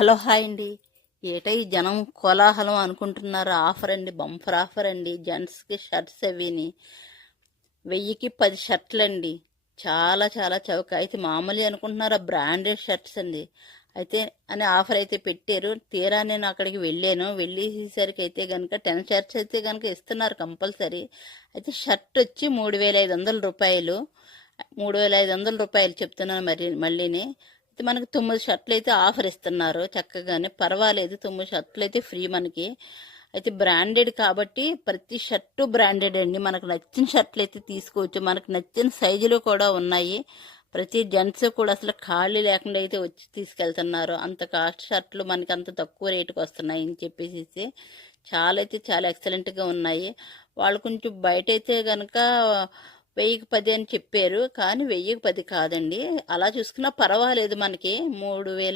Hello hi అండి. ఏటై జనం కోలాహలం అనుకుంటున్నారు. ఆఫర్ అండి, బంపర్ ఆఫర్ అండి. జెంట్స్కి షర్ట్స్ అవిని 1000కి 10 షర్ట్లు అండి. చాలా చాలా చౌక. అయితే మామూలు అనుకుంటున్నారు, బ్రాండెడ్ షర్ట్స్ అండి. అయితే అని ఆఫర్ అయితే పెట్టారు. తీరా నేను అక్కడికి వెళ్ళాను. వెళ్ళేసరికి అయితే కనుక 10 షర్ట్స్ అయితే కనుక ఇస్తున్నారు కంపల్సరీ. అయితే షర్ట్ వచ్చి 3500 రూపాయలు. 3500 రూపాయలు చెప్తున్నాను మళ్ళీని. అయితే మనకి 9 షర్ట్లు అయితే ఆఫర్ ఇస్తున్నారు. చక్కగానే పర్వాలేదు, 9 షర్ట్లు అయితే ఫ్రీ మనకి. అయితే బ్రాండెడ్ కాబట్టి ప్రతి షర్టు బ్రాండెడ్ అండి. మనకు నచ్చిన షర్ట్లు అయితే తీసుకోవచ్చు. మనకు నచ్చిన సైజులు కూడా ఉన్నాయి. ప్రతి జెంట్స్ కూడా అసలు ఖాళీ లేకుండా అయితే వచ్చి తీసుకెళ్తున్నారు. అంత కాస్ట్ షర్ట్లు మనకి అంత తక్కువ రేటుకి వస్తున్నాయి అని చెప్పేసి చాలా అయితే చాలా ఎక్సలెంట్గా ఉన్నాయి. వాళ్ళు కొంచెం బయట అయితే కనుక 1000కి 10 అని చెప్పారు, కానీ 1000కి 10 కాదండి. అలా చూసుకున్నా పర్వాలేదు. మనకి 3500